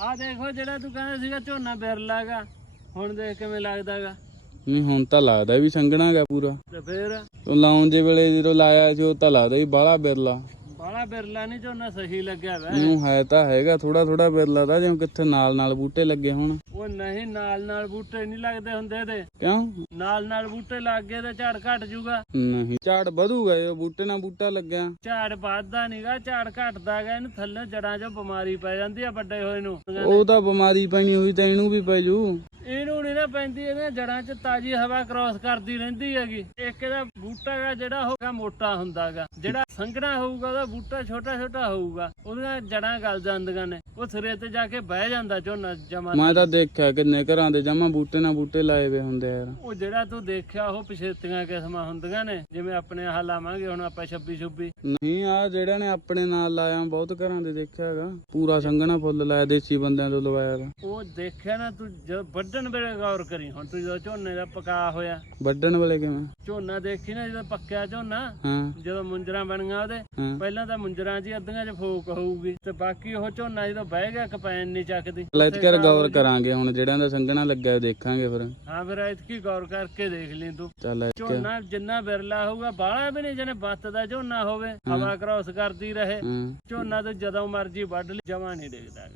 ਆ ਦੇਖੋ ਜਿਹੜਾ ਤੂੰ ਕਹਿੰਦਾ ਸੀਗਾ ਝੋਨਾ ਬਿਰਲਾਗਾ ਹੁਣ ਦੇਖ ਕਿਵੇਂ ਲੱਗਦਾਗਾ। ਨਹੀਂ ਹੁਣ ਤਾਂ ਲੱਗਦਾ ਵੀ ਸੰਘਣਾ ਗਾ ਪੂਰਾ। ਤੇ ਫੇਰ? ਤੂੰ ਲਾਉਣ ਦੇ ਵੇਲੇ ਜਦੋਂ ਲਾਇਆ ਸੀ ਉਹ ਤਾਂ ਲੱਗਦਾ ਵੀ ਬਾਹਲਾ ਬਿਰਲਾ। ਬਾਲਾ ਬਿਰਲਾ ਨਹੀਂ ਝੋਨਾ ਸਹੀ ਲੱਗਿਆ ਵੈ। ਇਹਨੂੰ ਹੈ ਤਾਂ ਹੈਗਾ ਥੋੜਾ ਥੋੜਾ ਬਿਰਲਾ ਤਾਂ ਜਿਵੇਂ ਕਿੱਥੇ ਨਾਲ ਨਾਲ ਬੂਟੇ ਲੱਗੇ ਹੋਣ। ਉਹ ਨਹੀਂ ਨਾਲ ਨਾਲ ਬੂਟੇ ਨਹੀਂ ਲੱਗਦੇ ਹੁੰਦੇ ਤੇ ਕਿਉਂ? ਨਾਲ ਨਾਲ ਬੂਟੇ ਲੱਗ ਗਏ ਤੇ ਝਾੜ ਘਟ ਜੂਗਾ। ਨਹੀਂ ਝਾੜ ਵਧੂਗਾ ਇਹ ਬੂਟੇ ਨਾਲ ਬੂਟਾ ਲੱਗਿਆ। ਝਾੜ ਵੱਧਦਾ ਨਹੀਂਗਾ ਝਾੜ ਘਟਦਾ ਗਾ ਇਹਨੂੰ ਥੱਲੇ ਜੜਾਂ 'ਚ ਬਿਮਾਰੀ ਪੈ ਜਾਂਦੀ ਆ ਵੱਡੇ ਹੋਏ ਨੂੰ। ਉਹ ਤਾਂ ਬਿਮਾਰੀ ਪੈਣੀ ਹੋਈ ਤਾਂ ਇਹਨੂੰ ਵੀ ਪੈ ਜੂ। ਇਹਨੂੰ ਨਹੀਂ ਨਾ ਪੈਂਦੀ ਇਹਦੇ ਜੜਾਂ 'ਚ ਤਾਜ਼ੀ ਹਵਾ ਕ੍ਰਾਸ ਕਰਦੀ ਰਹਿੰਦੀ ਹੈਗੀ। ਇੱਕ ਇਹਦਾ ਬੂਟਾ ਗਾ ਜਿਹੜਾ ਹੋਗਾ ਮੋਟਾ ਹੁੰਦਾਗਾ ਜਿਹੜਾ ਸੰਘਣਾ ਹੋਊਗਾ ਉਹਦਾ ਬੂਟਾ ਛੋਟਾ ਛੋਟਾ ਹੋਊਗਾ ਉਹਦੀਆਂ ਜੜਾਂ ਗਲ ਜਾਂਦੀਆਂ ਨੇ ਉਹ ਸਿਰੇ ਤੇ ਜਾ ਕੇ ਬਹਿ ਜਾਂਦਾ ਝੋਨਾ ਜਮਾ ਮੈਂ ਤਾਂ ਦੇਖਿਆ ਕਿੰਨੇ ਘਰਾਂ ਦੇ ਜਮਾ ਬੂਟੇ ਨਾਲ ਬੂਟੇ ਲਾਏ ਵੇ ਹੁੰਦੇ ਯਾਰ। ਉਹ ਜਿਹੜਾ ਤੂੰ ਦੇਖਿਆ ਉਹ ਪਛੇਤੀਆਂ ਕਿਸਮਾਂ ਹੁੰਦੀਆਂ ਨੇ ਜਿਵੇਂ ਆਪਣੇ ਆਹ ਲਾਵਾਂਗੇ ਹੁਣ ਆਪਾਂ 26 26 ਨਹੀਂ ਆ ਜਿਹੜਾ ਨੇ ਆਪਣੇ ਨਾਲ ਲਾਇਆ ਬਹੁਤ ਘਰਾਂ ਦੇ ਦੇਖਿਆ ਹੈਗਾ। ਪੂਰਾ ਸੰਘਣਾ ਫੁੱਲ ਲਾਇਆ ਦੇਸੀ ਬੰਦਿਆਂ ਤੋਂ ਲਵਾਇਆ ਉਹ ਦੇਖਿਆ ਨਾ ਤੂੰ ਜਦ ਵੱਢਣ ਵੇਲੇ ਗੌਰ ਕਰੀ ਹੁਣ ਤੂੰ ਜਦੋਂ ਝੋਨੇ ਦਾ ਪਕਾ ਹੋਇਆ। ਵੱਢਣ ਵੇਲੇ ਕਿਵੇਂ? ਝੋਨਾ ਦੇਖੀ ਨਾ ਜਦੋਂ ਪੱਕਿਆ ਝੋਨਾ ਹਾਂ। ਜਦੋਂ ਮੁੰਜਰਾਂ ਬਣੀਆਂ ਉਹਦੇ। ਪਹਿਲਾਂ ਤਾਂ ਮੁੰਜਰਾਂ ਹੀ ਅੱਧੀਆਂ 'ਚ ਫੂਕ ਹੋਊਗੀ ਤੇ ਬਾਕੀ ਉਹ ਝੋਨਾ ਜਦੋਂ ਬਹਿ ਗਿਆ ਕਪੈਨ ਨਹੀਂ ਚੱਕਦੀ। ਲੈ ਤੇ ਕਰ ਗੌਰ ਕਰਾਂਗੇ ਹੁਣ ਜਿਹੜਿਆਂ ਦਾ ਸੰਘਣਾ ਲੱਗਿਆ ਉਹ ਦੇਖਾਂਗੇ ਫਿਰ। ਹਾਂ ਫਿਰ ਐਤਕੀ ਗੌਰ ਕਰਕੇ ਦੇਖ ਲਈ ਤੂੰ। ਚੱਲ ਝੋਨਾ ਜਿੰਨਾ ਬਿਰਲਾ ਹੋਊਗਾ ਬਾਹਲਾ ਵੀ ਨਹੀਂ ਜਿਹਨੇ ਬੱਤ ਦਾ ਝੋਨਾ ਹੋਵੇ ਹਵਾ ਕ੍ਰਾਸ ਕਰਦੀ ਰਹੇ। ਝੋਨਾ ਤੇ ਜਦੋਂ ਮਰਜ਼ੀ ਵੱਢ ਲਈ ਜਮਾ ਨਹੀਂ ਡਿੱਗਦਾ।